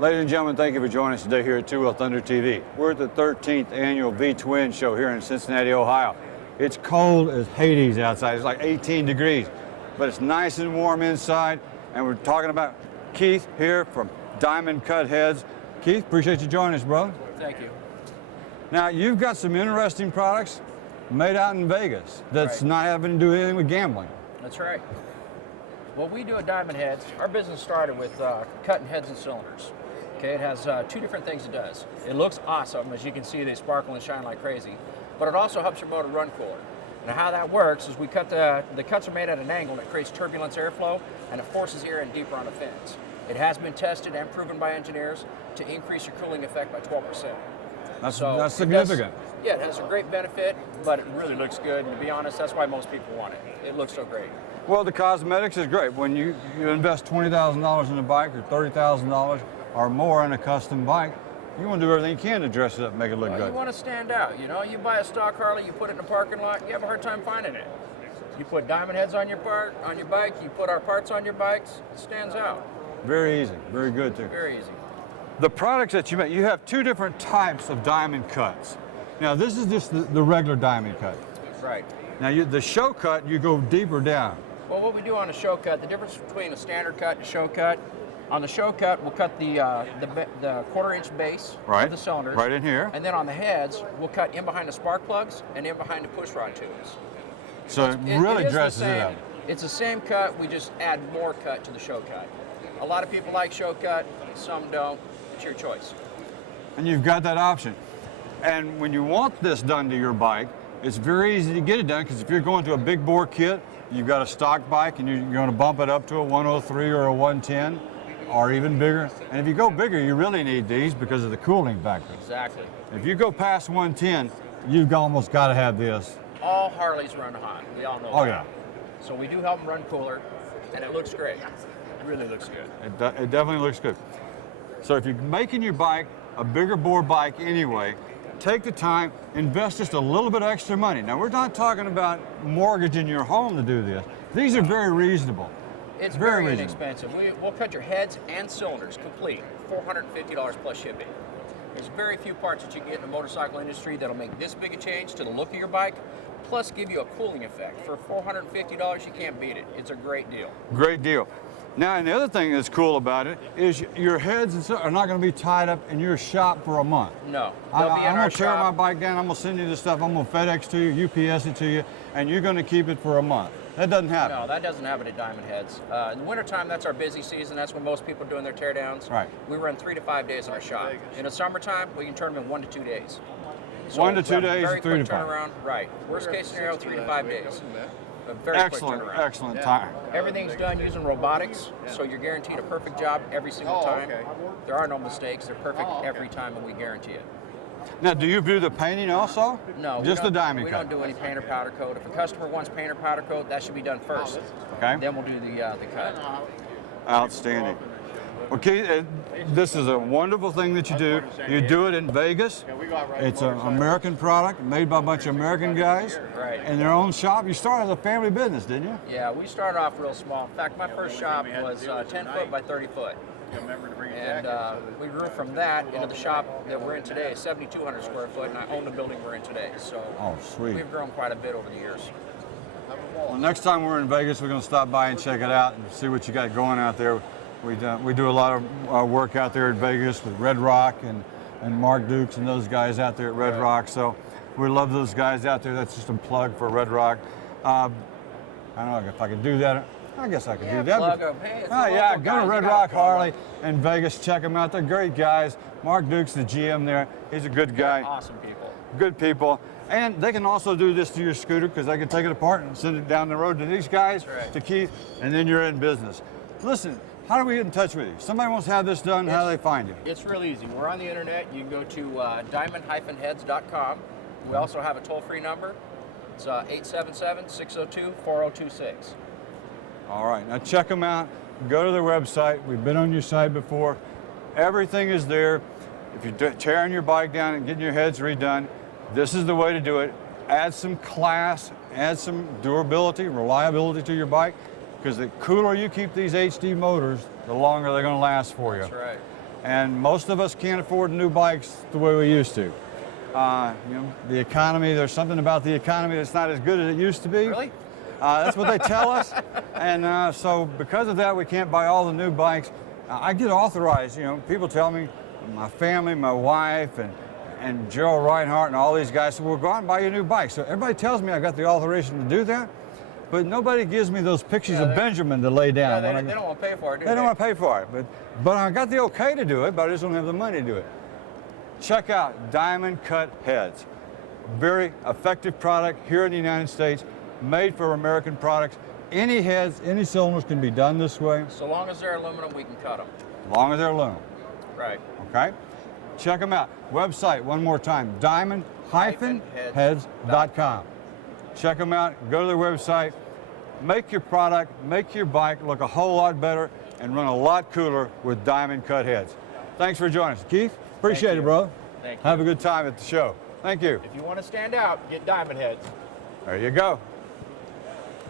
Ladies and gentlemen, thank you for joining us today here at Two Wheel Thunder TV. We're at the 13th annual V-Twin show here in Cincinnati, Ohio. It's cold as Hades outside. It's like 18 degrees, but it's nice and warm inside. And we're talking about Keith here from Diamond Cut Heads. Keith, appreciate you joining us, brother. Thank you. Now, you've got some interesting products made out in Vegas that's not having to do anything with gambling. That's right. What we do at Diamond Heads, our business started with cutting heads and cylinders. Okay, it has two different things it does. It looks awesome. As you can see, they sparkle and shine like crazy. But it also helps your motor run cooler. Now how that works is we cut the cuts are made at an angle that creates turbulence airflow, and it forces air in deeper on the fins. It has been tested and proven by engineers to increase your cooling effect by 12%. That's significant. Yeah, it has a great benefit, but it really looks good. And to be honest, that's why most people want it. It looks so great. Well, the cosmetics is great. When you invest $20,000 in a bike or $30,000 or more in a custom bike, you want to do everything you can to dress it up and make it look good. You want to stand out. You know, you buy a stock Harley, you put it in a parking lot, you have a hard time finding it. You put Diamond Heads on your bike, you put our parts on your bikes, it stands out. Very easy, very good too. Very easy. The products that you make, you have two different types of diamond cuts. Now this is just the regular diamond cut. Right. Now the show cut, you go deeper down. Well, what we do on a show cut, the difference between a standard cut and a show cut, on the show cut, we'll cut the 1/4-inch base of the cylinders. Right in here. And then on the heads, we'll cut in behind the spark plugs and in behind the push rod tubes. So it really dresses it up. It's the same cut, we just add more cut to the show cut. A lot of people like show cut, some don't. It's your choice. And you've got that option. And when you want this done to your bike, it's very easy to get it done, because if you're going to a big bore kit, you've got a stock bike and you're going to bump it up to a 103 or a 110 or even bigger. And if you go bigger, you really need these because of the cooling factor. Exactly. If you go past 110, you've almost got to have this. All Harleys run hot. We all know that. Oh, yeah. So we do help them run cooler, and it looks great. It really looks good. It definitely looks good. So if you're making your bike a bigger bore bike anyway, take the time, invest just a little bit of extra money. Now, we're not talking about mortgaging your home to do this. These are very reasonable. It's very inexpensive. We'll cut your heads and cylinders complete, $450 plus shipping. There's very few parts that you can get in the motorcycle industry that'll make this big a change to the look of your bike, plus give you a cooling effect. For $450, you can't beat it. It's a great deal. Great deal. Now, and the other thing that's cool about it is your heads are not going to be tied up in your shop for a month. No, I'm going to tear my bike down, I'm going to send you the stuff, I'm going to FedEx to you, UPS it to you, and you're going to keep it for a month. That doesn't happen. No, that doesn't happen at Diamond Heads. In the wintertime, that's our busy season. That's when most people are doing their teardowns. Right. We run 3 to 5 days in our shop. In the summertime, we can turn them in 1 to 2 days. So 1 to 2 days, very 3 to quick 5. Turnaround. Right. Worst case scenario, 3 to 5 days. A very Excellent, quick turnaround. excellent time. Everything's done using robotics, so you're guaranteed a perfect job every single time. There are no mistakes. They're perfect every time, and we guarantee it. Now, do you do the painting also? No, just the diamond we cut. don't do any paint or powder coat. If a customer wants paint or powder coat, that should be done first. Okay. Then we'll do the cut. Outstanding. Okay, this is a wonderful thing that you do. You do it in Vegas. It's an American product made by a bunch of American guys in their own shop. You started as a family business, didn't you? Yeah, we started off real small. In fact, my first shop was 10 foot by 30 foot. And we grew from that into the shop that we're in today, 7,200 square foot, and I own the building we're in today. So sweet. We've grown quite a bit over the years. Well, next time we're in Vegas, we're going to stop by and check it out and see what you got going out there. We do a lot of work out there at Vegas with Red Rock and Mark Dukes and those guys out there at Red Rock. So we love those guys out there. That's just a plug for Red Rock. I don't know if I could do that. I guess I could do that. Plug them. Hey, go to Red Rock Harley in Vegas. Check them out. They're great guys. Mark Dukes, the GM there, he's a good guy. Awesome people. Good people. And they can also do this to your scooter, because they can take it apart and send it down the road to these guys, to Keith, and then you're in business. Listen, how do we get in touch with you? Somebody wants to have this done, how do they find you? It's real easy. We're on the internet. You can go to diamond-heads.com. We also have a toll-free number. It's 877-602-4026. All right, now check them out. Go to their website. We've been on your site before. Everything is there. If you're tearing your bike down and getting your heads redone, this is the way to do it. Add some class, add some durability, reliability to your bike, because the cooler you keep these HD motors, the longer they're going to last for you. That's right. and most of us can't afford new bikes the way we used to. The economy, there's something about the economy that's not as good as it used to be. Really? That's what they tell us. And so because of that, we can't buy all the new bikes. I get authorized, people tell me, my family, my wife, and Joe Reinhardt and all these guys said, well, go out and buy your new bike. So everybody tells me I got the authorization to do that, but nobody gives me those pictures of Benjamin to lay down. Yeah, they don't want to pay for it, do they don't want to pay for it. But I got the okay to do it, but I just don't have the money to do it. Check out Diamond Cut Heads. Very effective product here in the United States, made for American products. Any heads, any cylinders can be done this way. So long as they're aluminum, we can cut them. As long as they're aluminum. Right. Okay? Check them out. Website, one more time, diamond-heads.com. Check them out. Go to their website. Make your product, make your bike look a whole lot better and run a lot cooler with Diamond Cut Heads. Thanks for joining us. Keith, appreciate it, bro. Thank you. Have a good time at the show. Thank you. If you want to stand out, get diamond heads. There you go.